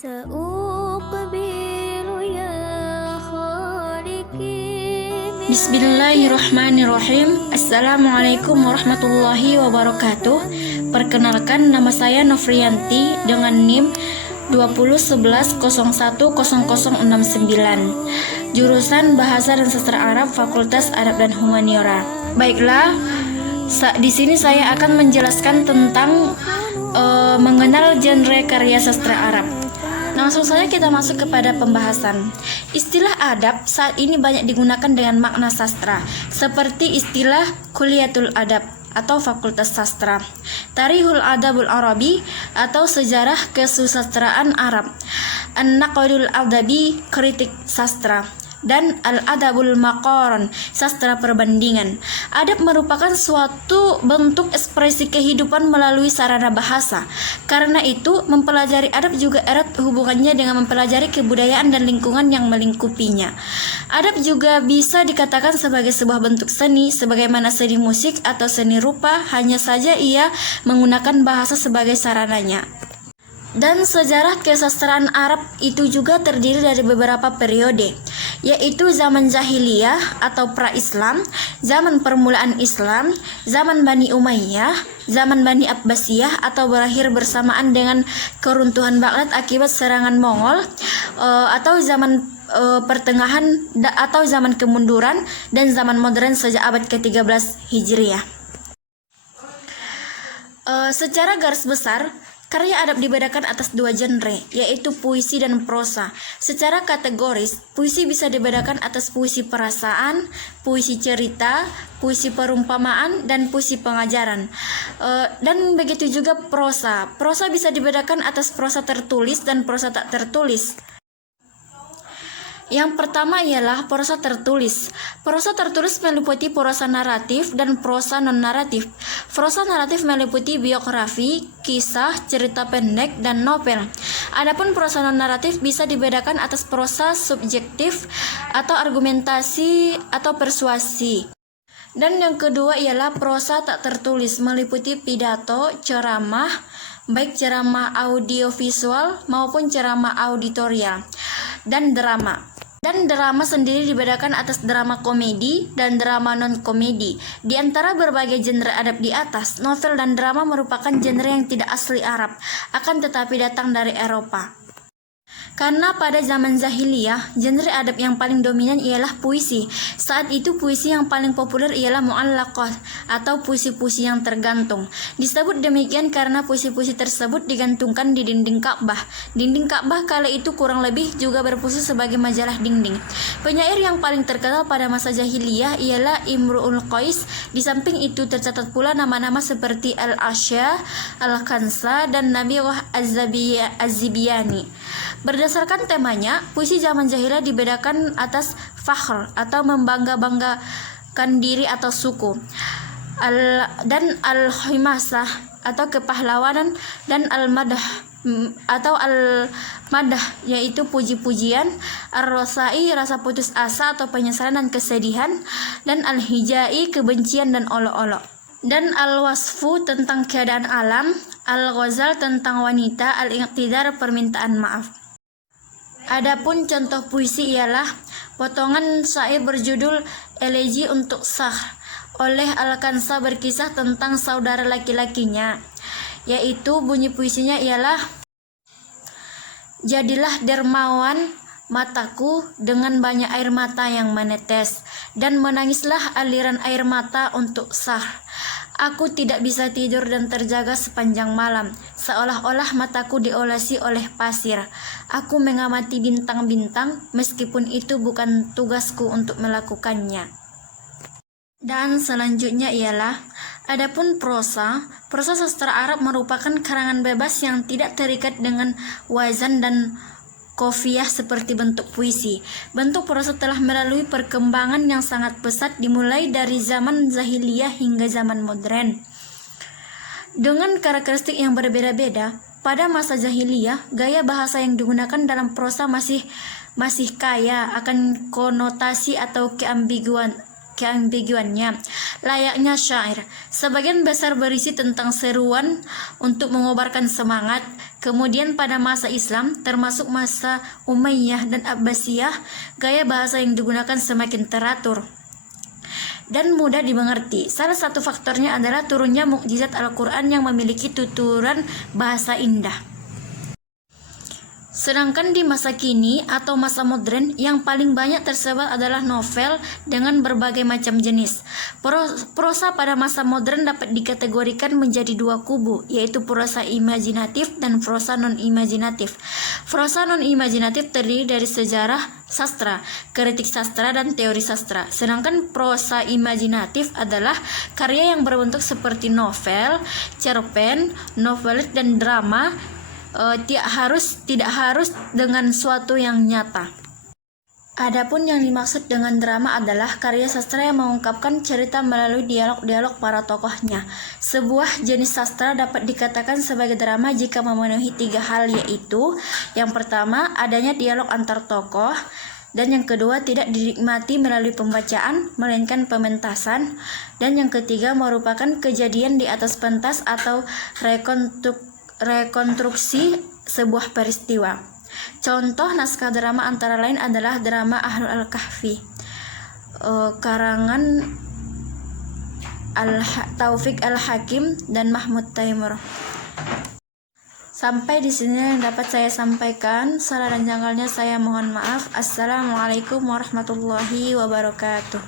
سأقبل يا خالقي Bismillahirrahmanirrahim. Assalamualaikum warahmatullahi wabarakatuh. Perkenalkan, nama saya Nofriyanti dengan NIM 2011010069, jurusan Bahasa dan Sastra Arab, Fakultas Arab dan Humaniora. Baiklah, di sini saya akan menjelaskan tentang mengenal genre karya sastra Arab. Langsung saja kita masuk kepada pembahasan. Istilah adab saat ini banyak digunakan dengan makna sastra, seperti istilah Kulliyatul Adab atau Fakultas Sastra, Tarikhul Adabul Arabi atau Sejarah Kesusastraan Arab, An-Naqdul Adabi Kritik Sastra, dan Al-Adabul Maqaran, sastra perbandingan. Adab merupakan suatu bentuk ekspresi kehidupan melalui sarana bahasa. Karena itu, mempelajari adab juga erat hubungannya dengan mempelajari kebudayaan dan lingkungan yang melingkupinya. Adab juga bisa dikatakan sebagai sebuah bentuk seni, sebagaimana seni musik atau seni rupa, hanya saja ia menggunakan bahasa sebagai sarananya. Dan sejarah kesastraan Arab itu juga terdiri dari beberapa periode, yaitu zaman Jahiliyah atau pra-Islam, zaman permulaan Islam, zaman Bani Umayyah, zaman Bani Abbasiyah atau berakhir bersamaan dengan keruntuhan Baghdad akibat serangan Mongol, atau zaman pertengahan atau zaman kemunduran, dan zaman modern sejak abad ke-13 Hijriah. Secara garis besar, karya adab dibedakan atas dua genre, yaitu puisi dan prosa. Secara kategoris, puisi bisa dibedakan atas puisi perasaan, puisi cerita, puisi perumpamaan, dan puisi pengajaran. Dan begitu juga prosa. Prosa bisa dibedakan atas prosa tertulis dan prosa tak tertulis. Yang pertama ialah prosa tertulis. Prosa tertulis meliputi prosa naratif dan prosa non-naratif. Prosa naratif meliputi biografi, kisah, cerita pendek, dan novel. Adapun prosa non-naratif bisa dibedakan atas prosa subjektif atau argumentasi atau persuasi. Dan yang kedua ialah prosa tak tertulis, meliputi pidato, ceramah, baik ceramah audiovisual maupun ceramah auditorial, dan drama. Dan drama sendiri dibedakan atas drama komedi dan drama non-komedi. Di antara berbagai genre adab di atas, novel dan drama merupakan genre yang tidak asli Arab, akan tetapi datang dari Eropa. Karena pada zaman Jahiliyah, genre adab yang paling dominan ialah puisi. Saat itu puisi yang paling populer ialah mu'allaqah atau puisi-puisi yang tergantung. Disebut demikian karena puisi-puisi tersebut digantungkan di dinding Ka'bah. Dinding Ka'bah kala itu kurang lebih juga berfungsi sebagai majalah dinding. Penyair yang paling terkenal pada masa Jahiliyah ialah Imru'ul Qais. Di samping itu tercatat pula nama-nama seperti Al-Asya, Al-Khansa, dan Nabiyah Az-Zabiyani. Berdasarkan temanya, puisi zaman jahiliyah dibedakan atas fakhr atau membangga-banggakan diri atau suku, dan al-himasah atau kepahlawanan, dan al-madah atau al-madah yaitu puji-pujian, ar-rasai rasa putus asa atau penyesalan dan kesedihan, dan al-hijai kebencian dan olok-olok, dan al-wasfu tentang keadaan alam, al-ghazal tentang wanita, al-iqtidar permintaan maaf. Adapun contoh puisi ialah potongan syair berjudul Elegi untuk Sah oleh Al-Khansa berkisah tentang saudara laki-lakinya, yaitu bunyi puisinya ialah: jadilah dermawan mataku dengan banyak air mata yang menetes, dan menangislah aliran air mata untuk Sah. Aku tidak bisa tidur dan terjaga sepanjang malam, seolah-olah mataku diolesi oleh pasir. Aku mengamati bintang-bintang, meskipun itu bukan tugasku untuk melakukannya. Dan selanjutnya ialah, adapun prosa sastra Arab merupakan karangan bebas yang tidak terikat dengan wazan dan qafiyah seperti bentuk puisi. Bentuk prosa telah melalui perkembangan yang sangat pesat dimulai dari zaman Jahiliyah hingga zaman modern. Dengan karakteristik yang berbeda-beda, pada masa Jahiliyah, gaya bahasa yang digunakan dalam prosa masih kaya akan konotasi atau keambiguannya, layaknya syair. Sebagian besar berisi tentang seruan untuk mengobarkan semangat, Kemudian pada masa Islam, termasuk masa Umayyah dan Abbasiyah, gaya bahasa yang digunakan semakin teratur dan mudah dimengerti. Salah satu faktornya adalah turunnya mukjizat Al-Quran yang memiliki tuturan bahasa indah. Sedangkan di masa kini atau masa modern, yang paling banyak tersebar adalah novel dengan berbagai macam jenis. Prosa pada masa modern dapat dikategorikan menjadi dua kubu, yaitu prosa imajinatif dan prosa non-imajinatif. Prosa non-imajinatif terdiri dari sejarah sastra, kritik sastra, dan teori sastra. Sedangkan prosa imajinatif adalah karya yang berbentuk seperti novel, cerpen, novelet, dan drama. Tidak harus dengan suatu yang nyata. Adapun yang dimaksud dengan drama adalah karya sastra yang mengungkapkan cerita melalui dialog-dialog para tokohnya. Sebuah jenis sastra dapat dikatakan sebagai drama jika memenuhi 3 hal, yaitu yang pertama, adanya dialog antar tokoh, dan yang kedua, tidak dinikmati melalui pembacaan melainkan pementasan, dan yang ketiga, merupakan kejadian di atas pentas atau rekonstruksi sebuah peristiwa. Contoh naskah drama antara lain adalah drama Ahlul Al-Kahfi karangan Taufik Al-Hakim dan Mahmud Taimur. Sampai di sini yang dapat saya sampaikan. Salah dan janggalnya saya mohon maaf. Assalamualaikum warahmatullahi wabarakatuh.